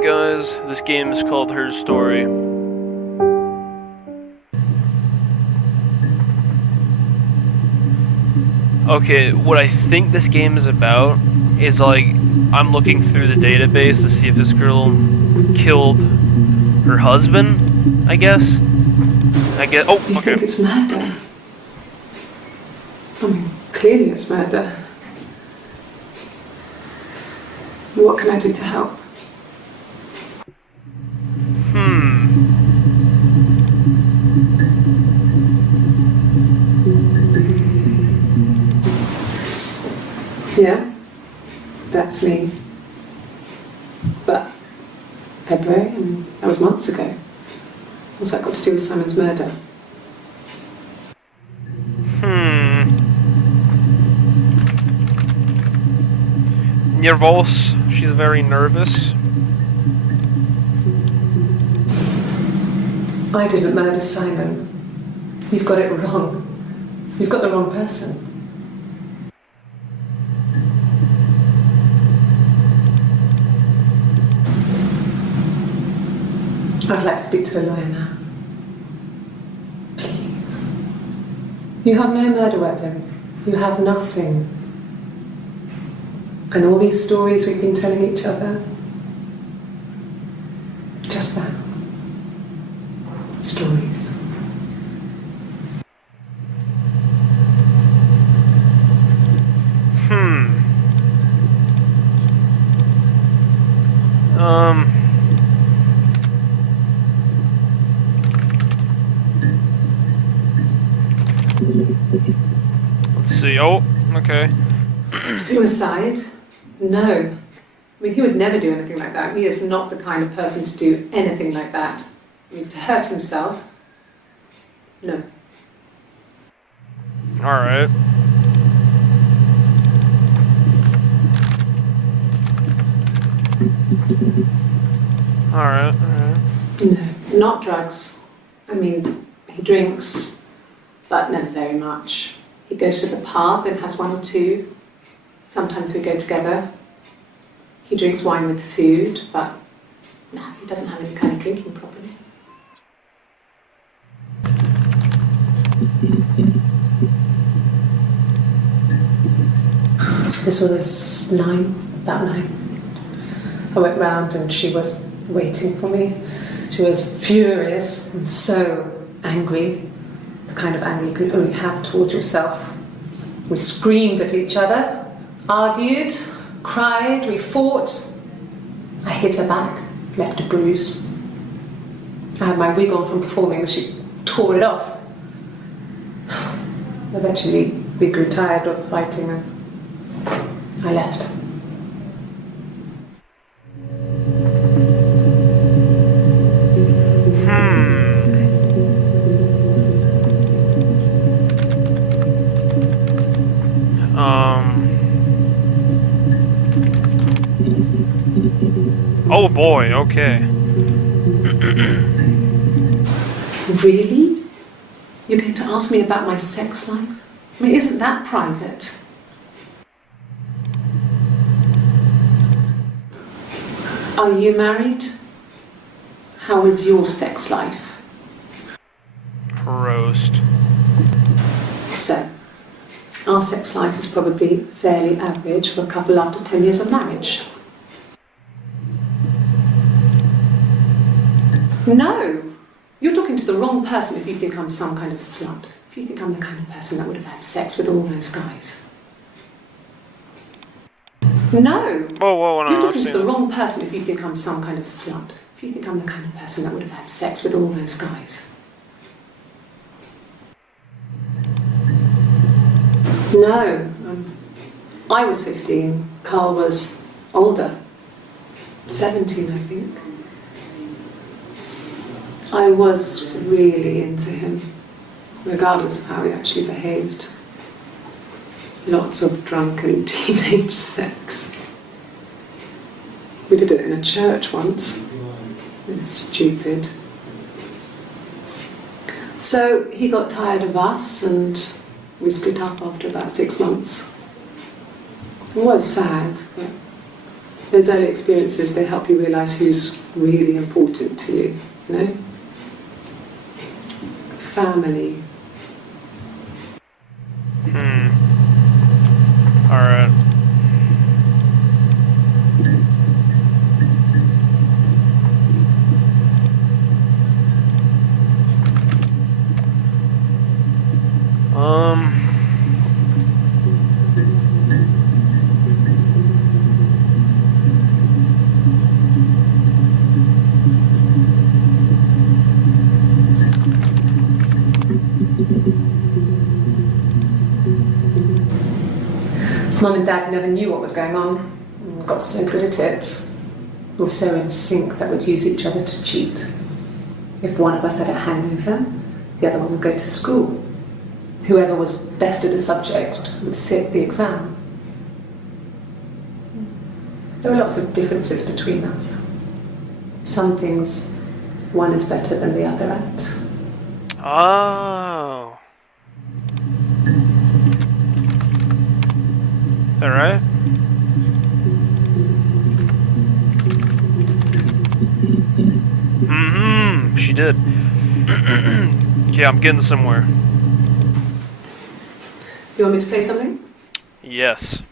Alright guys, this game is called Her Story. Okay, what I think this game is about is like, I'm looking through the database to see if this girl killed her husband, I guess. Oh, okay. You think it's murder? I mean, clearly it's murder. What can I do to help? Yeah, that's me. But February, I mean, that was months ago. What's that got to do with Simon's murder? Nervous. She's very nervous. I didn't murder Simon. You've got it wrong. You've got the wrong person. I'd like to speak to a lawyer now. Please. You have no murder weapon. You have nothing. And all these stories we've been telling each other. Just that. Stories. Let's see. Oh, okay. Suicide? No. I mean, he would never do anything like that. He is not the kind of person to do anything like that. I mean, to hurt himself? No. Alright. Alright. No, not drugs. I mean, he drinks, but never very much. He goes to the pub and has one or two. Sometimes we go together. He drinks wine with food, but no, he doesn't have any kind of drinking problem. This was about 9. I went round and she was waiting for me. She was furious and so angry, the kind of anger you can only have towards yourself. We screamed at each other, argued, cried, we fought. I hit her back, left a bruise. I had my wig on from performing, she tore it off. Eventually, we grew tired of fighting and I left. Oh boy, okay. Really? You're going to ask me about my sex life? I mean, isn't that private? Are you married? How is your sex life? Roast. So, our sex life is probably fairly average for a couple after 10 years of marriage. No! You're talking to the wrong person if you think I'm some kind of slut. If you think I'm the kind of person that would have had sex with all those guys. No! Whoa, no, You're talking to the wrong person if you think I'm some kind of slut. If you think I'm the kind of person that would have had sex with all those guys. No. I was 15. Carl was older. 17, I think. I was really into him, regardless of how he actually behaved. Lots of drunken teenage sex. We did it in a church once. It's stupid. So he got tired of us and we split up after about 6 months. It was sad, but Those early experiences, they help you realise who's really important to you, you know? Family. Alright. Mum and Dad never knew what was going on. And got so good at it. We were so in sync that we'd use each other to cheat. If one of us had a hangover, the other one would go to school. Whoever was best at a subject would sit the exam. There were lots of differences between us. Some things one is better than the other at. Oh. Is that right? Mm-hmm. She did. Okay, I'm getting somewhere. You want me to play something? Yes.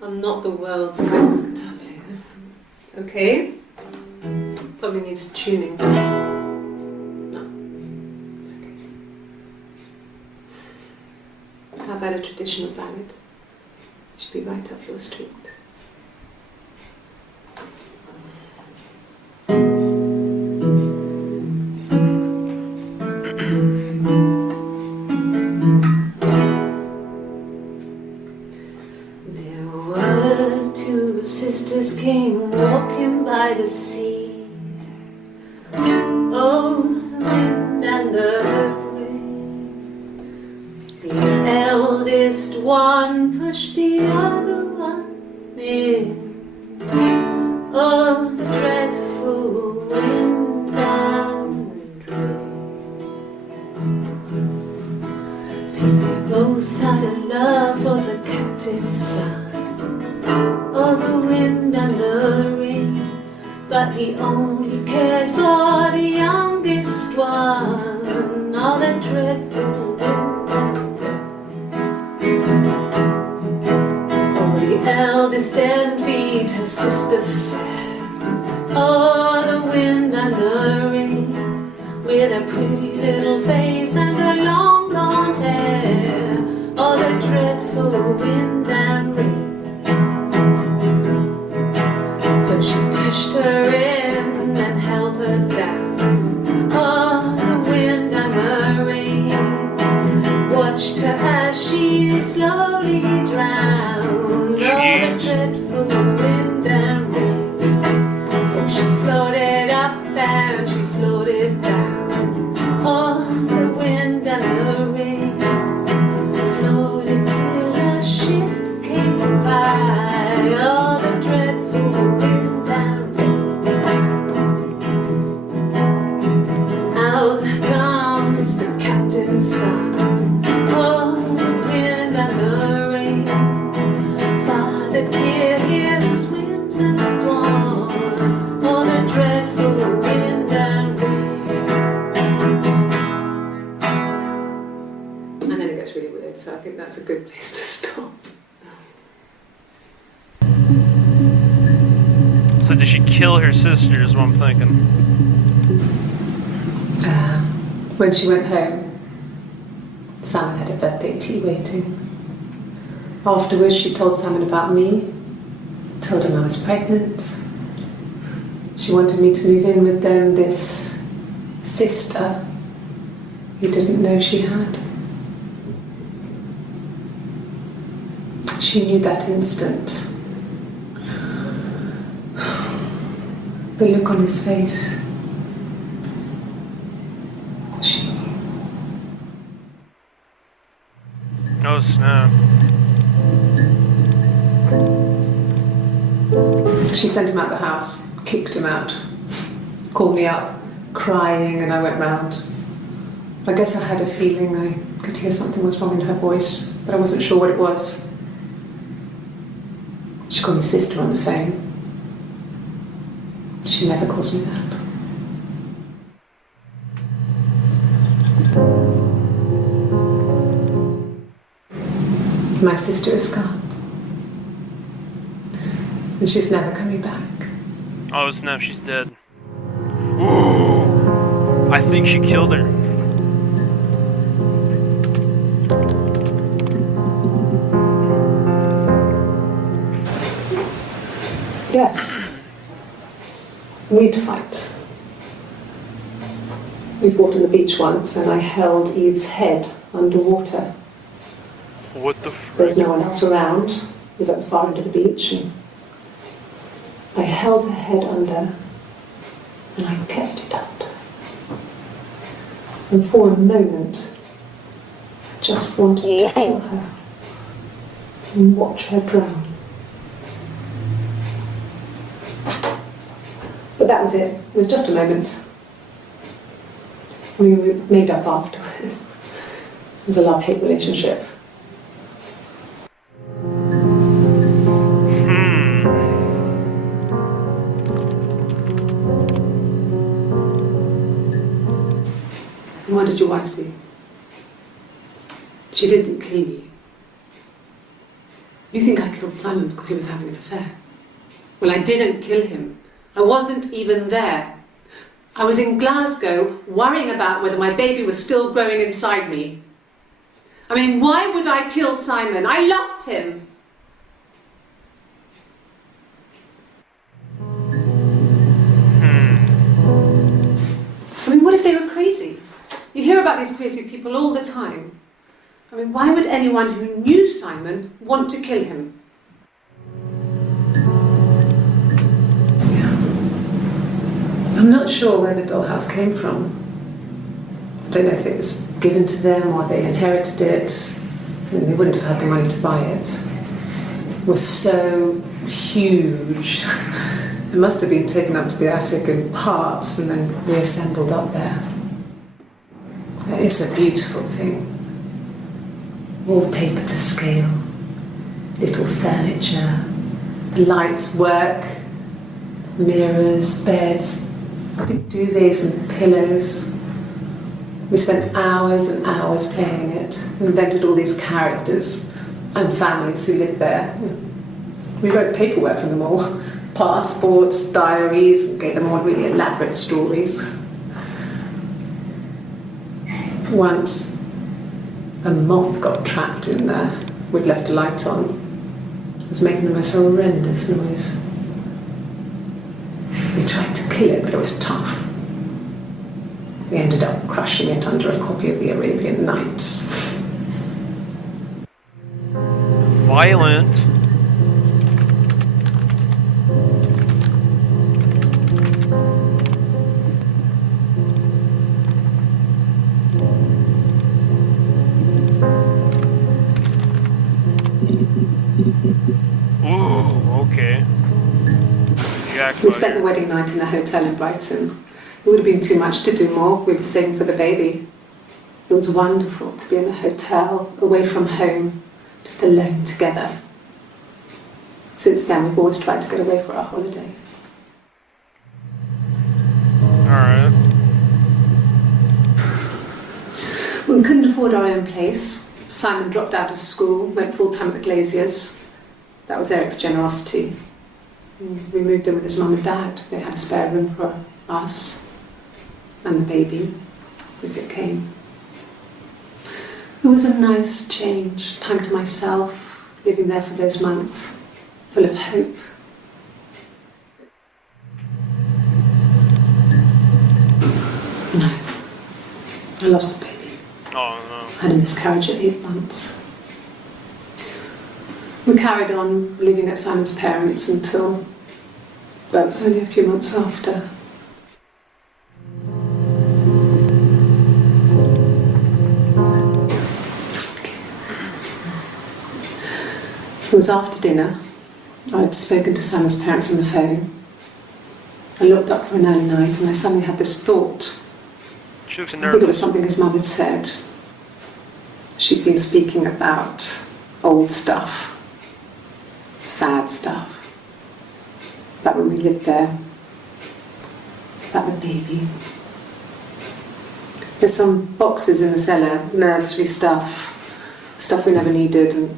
I'm not the world's greatest guitar player. Okay? Probably needs tuning. No. It's okay. How about a traditional ballad? Should be right up your street. Sisters came walking by the sea. Oh, the wind and the rain. The eldest one pushed the other one in. Oh, the dreadful wind and rain. See, they both had a love for the captain's son. Oh, the wind and the rain, but he only cared for the youngest one. Oh, the dreadful wind and rain. Oh, the eldest envied her sister fair. Oh, the wind and the rain, with a pretty little face and her long blonde hair. Oh, the dreadful wind and rain. She pushed her in and held her down. Oh, the wind and the rain watched her as she slowly drowned. Oh, the dreadful wind and rain. Oh, she floated up and she floated down. Oh, the wind and the rain floated till a ship came by. Oh, the dreadful wind. Son. Oh, the wind and the rain. Father dear, here swims and swans. Oh, the dreadful wind and rain. And then it gets really weird, so I think that's a good place to stop. So did she kill her sister is what I'm thinking. When she went home, Simon had a birthday tea waiting. Afterwards, she told Simon about me, told him I was pregnant. She wanted me to move in with them, this sister he didn't know she had. She knew that instant. The look on his face. She knew. Oh snap. She sent him out the house, kicked him out, called me up, crying, and I went round. I guess I had a feeling I could hear something was wrong in her voice, but I wasn't sure what it was. She called me sister on the phone. She never calls me that. My sister is gone. And she's never coming back. Oh snap, she's dead. Ooh, I think she killed her. Yes. We'd fight. We fought on the beach once and I held Eve's head underwater. What the There was frick? no one else around. It was at the far end of the beach. And I held her head under and I kept it under. And for a moment, I just wanted to kill her and watch her drown. But that was it. It was just a moment. We made up after. It was a love-hate relationship. What did your wife do? She didn't kill you. You think I killed Simon because he was having an affair? Well, I didn't kill him. I wasn't even there. I was in Glasgow worrying about whether my baby was still growing inside me. I mean, why would I kill Simon? I loved him. I mean, what if they were crazy? You hear about these crazy people all the time. I mean, why would anyone who knew Simon want to kill him? I'm not sure where the dollhouse came from. I don't know if it was given to them or they inherited it. I mean, they wouldn't have had the money to buy it. It was so huge. It must have been taken up to the attic in parts and then reassembled up there. It's a beautiful thing. Wallpaper to scale, little furniture, the lights work, mirrors, beds, big duvets and pillows. We spent hours and hours playing in it, invented all these characters and families who lived there. We wrote paperwork for them all, passports, diaries, and gave them all really elaborate stories. Once, a moth got trapped in there. We'd left a light on. It was making the most horrendous noise. We tried to kill it, but it was tough. We ended up crushing it under a copy of the Arabian Nights. Violent. Ooh, okay. We spent the wedding night in a hotel in Brighton. It would have been too much to do more. We were saving for the baby. It was wonderful to be in a hotel, away from home, just alone together. Since then, we've always tried to get away for our holiday. Alright. We couldn't afford our own place. Simon dropped out of school, went full-time at the Glaziers. That was Eric's generosity. We moved in with his mum and dad. They had a spare room for us and the baby, if it came. It was a nice change, time to myself, living there for those months, full of hope. No, I lost the baby. Oh no. I had a miscarriage at 8 months. We carried on living at Simon's parents until, well, it was only a few months after. It was after dinner. I had spoken to Simon's parents on the phone. I looked up for an early night and I suddenly had this thought. She looks I think it was nervous. something his mum had said. She'd been speaking about old stuff. sad stuff. About when we lived there. About the baby. There's some boxes in the cellar, nursery stuff we never needed and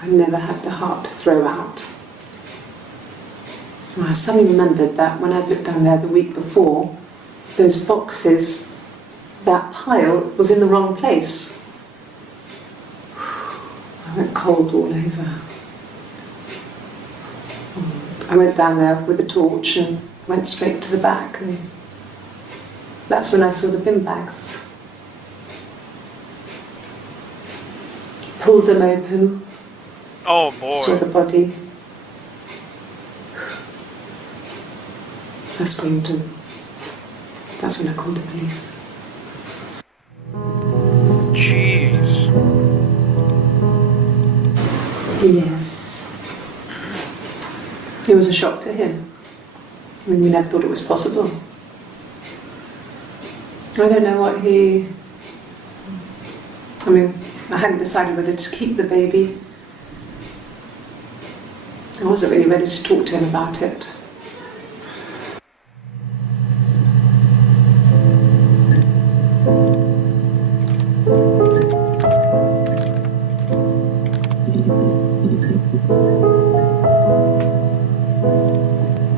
I never had the heart to throw out. And I suddenly remembered that when I'd looked down there the week before, those boxes, that pile was in the wrong place. I went cold all over. I went down there with a torch and went straight to the back, and that's when I saw the bin bags. Pulled them open. Oh boy. Saw the body. I screamed, and that's when I called the police. Jeez. Yes. It was a shock to him. I mean, we never thought it was possible. I don't know what he... I mean, I hadn't decided whether to keep the baby. I wasn't really ready to talk to him about it.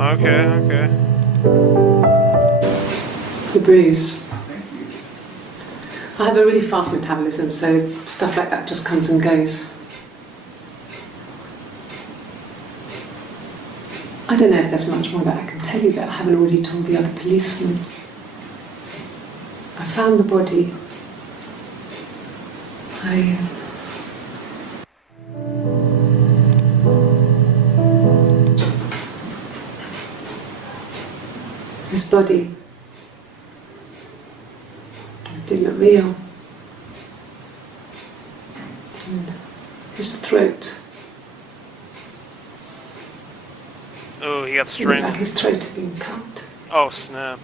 Okay. The bruise. I have a really fast metabolism, so stuff like that just comes and goes. I don't know if there's much more that I can tell you that I haven't already told the other policemen. I found the body. His body. It didn't look real. And his throat. Oh, he got It looked strangled. like his throat had been cut. Oh, snap.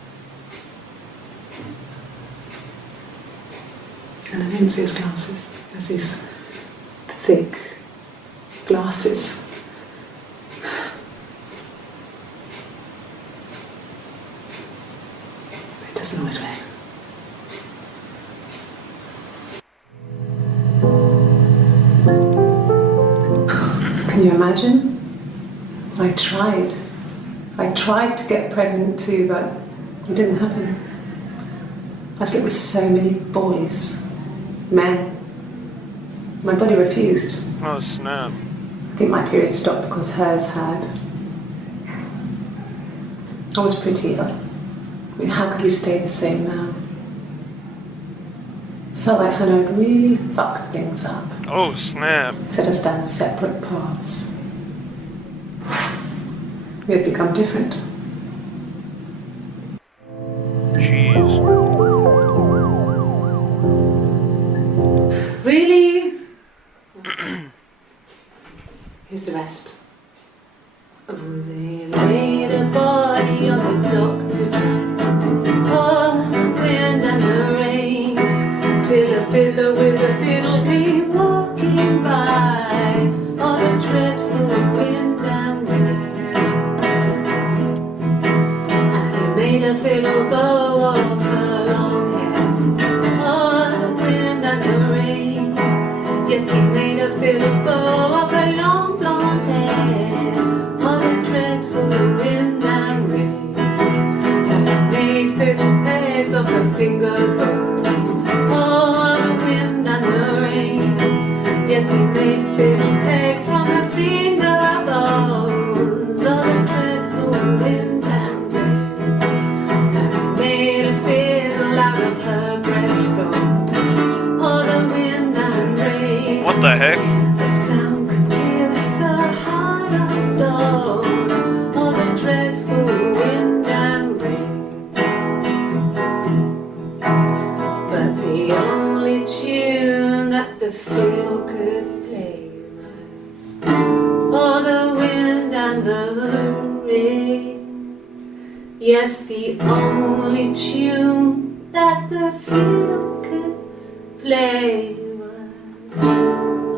And I didn't see his glasses. There's these thick glasses. It doesn't always wear. Can you imagine? I tried to get pregnant too, but it didn't happen. I slept with so many boys, men. My body refused. Oh, snap. I think my period stopped because hers had. I was pretty ill. I mean, how could we stay the same now? I felt like Hannah had really fucked things up. Oh, snap. Set us down separate paths. We had become different. Jeez. Really? Here's the rest. Oh, they laid a body on the doctor train. Oh, the wind and the rain. Till a fiddler with a fiddle came walking by. Oh, the dreadful wind and rain. And he made a fiddle bow of her long hair. Oh, the wind and the rain. Yes, he made a fiddle bow of her long blonde hair. Oh, the dreadful wind and rain. And he made fiddle pegs of her finger bows. Oh, the wind and the rain. Yes, he made fiddle pegs from her finger bows. Oh, the dreadful wind and rain. And he made a fiddle out of her breastbone. Oh, the wind and rain. What the heck? The sound could pierce a heart of stone. Oh, the dreadful wind and rain. But the only tune that the fiddle could play was oh, the wind and the rain. Yes, the only tune that the fiddle could play was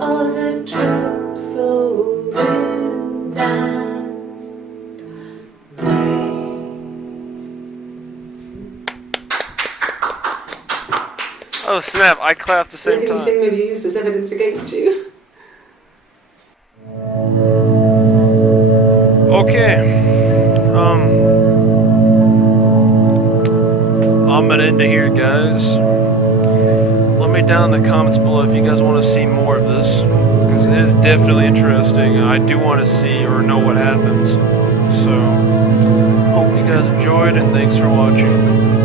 oh, the dreadful wind. Oh snap! I clapped at the same Anything you time. say may be used as evidence against you. Okay. I'm gonna end it here, guys. Let me down in the comments below if you guys want to see more of this, because it is definitely interesting. I do want to see or know what happens. So, hope you guys enjoyed, and thanks for watching.